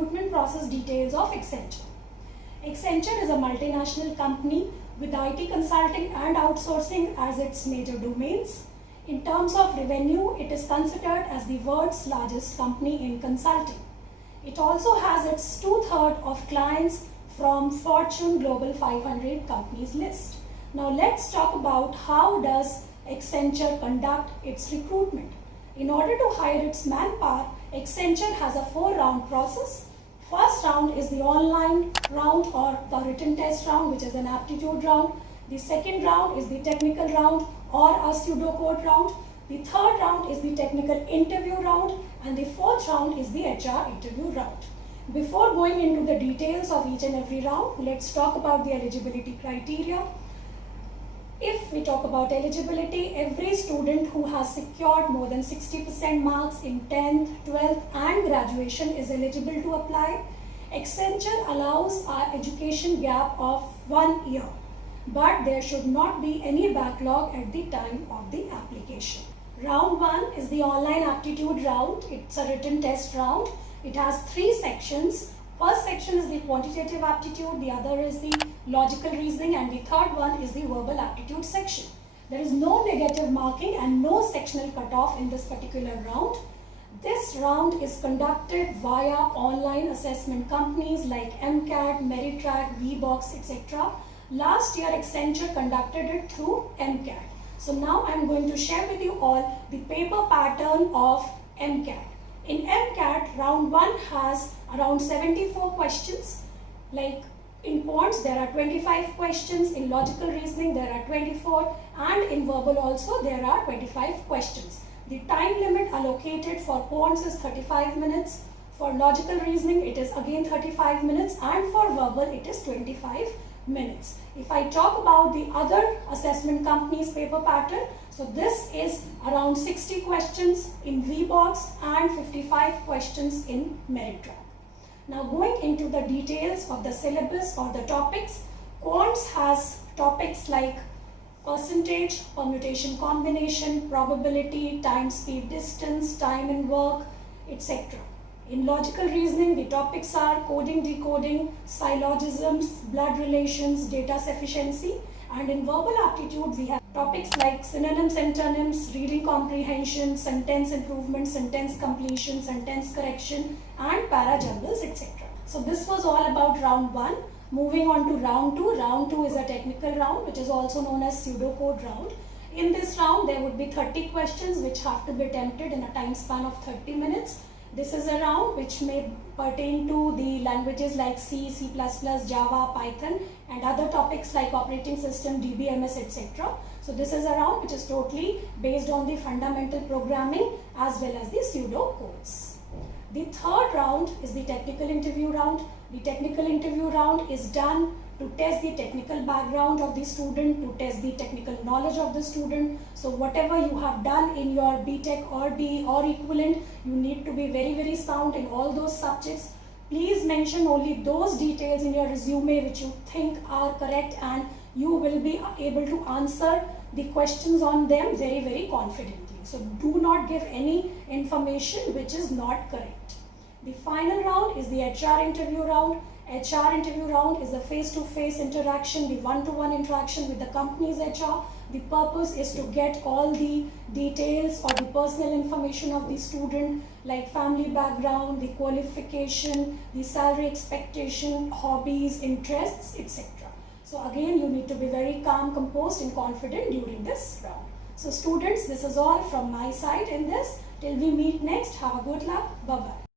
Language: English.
recruitment process details of Accenture. Accenture is a multinational company with IT consulting and outsourcing as its major domains. In terms of revenue, it is considered as the world's largest company in consulting. It also has its 2/3 of clients from Fortune Global 500 companies list. Now let's talk about how does Accenture conduct its recruitment. In order to hire its manpower, Accenture has a 4-round process. First round is the online round or the written test round, which is an aptitude round. The second round is the technical round or a pseudocode round. The third round is the technical interview round, and the fourth round is the HR interview round. Before going into the details of each and every round, let's talk about the eligibility criteria. If we talk about eligibility, every student who has secured more than 60% marks in 10th, 12th and graduation is eligible to apply. Accenture allows our education gap of 1 year, but there should not be any backlog at the time of the application. Round 1 is the online aptitude round. It's a written test round. It has 3 sections. First section is the quantitative aptitude, the other is the logical reasoning, and the third one is the verbal aptitude section. There is no negative marking and no sectional cutoff in this particular round. This round is conducted via online assessment companies like MCAT, Meritrack, VBox, etc. Last year, Accenture conducted it through MCAT. So now I am going to share with you all the paper pattern of MCAT. In MCAT, round 1 has around 74 questions. Like in quants, there are 25 questions. In logical reasoning, there are 24. And in verbal also, there are 25 questions. The time limit allocated for quants is 35 minutes. For logical reasoning, it is again 35 minutes. And for verbal, it is 25 minutes. If I talk about the other assessment companies' paper pattern, so this is around 60 questions in VBox and 55 questions in Meritrack. Now going into the details of the syllabus or the topics, quants has topics like percentage, permutation combination, probability, time, speed, distance, time and work, etc. In logical reasoning, the topics are coding, decoding, syllogisms, blood relations, data sufficiency, and in verbal aptitude, we have topics like synonyms, antonyms, reading comprehension, sentence improvement, sentence completion, sentence correction, and para-jumbles, etc. So this was all about round 1. Moving on to round 2. Round 2 is a technical round, which is also known as pseudocode round. In this round, there would be 30 questions which have to be attempted in a time span of 30 minutes. This is a round which may pertain to the languages like C, C++, Java, Python, and other topics like operating system, DBMS, etc. So this is a round which is totally based on the fundamental programming as well as the pseudo codes. The third round is the technical interview round. The technical interview round is done to test the technical background of the student, to test the technical knowledge of the student. So whatever you have done in your BTech or BE or equivalent, you need to be very, very sound in all those subjects. Please mention only those details in your resume which you think are correct, and you will be able to answer the questions on them very, very confidently. So do not give any information which is not correct. The final round is the HR interview round. HR interview round is the face-to-face interaction, the one-to-one interaction with the company's HR. The purpose is to get all the details or the personal information of the student, like family background, the qualification, the salary expectation, hobbies, interests, etc. So again, you need to be very calm, composed and confident during this round. So students, this is all from my side in this. Till we meet next, have a good luck. Bye-bye.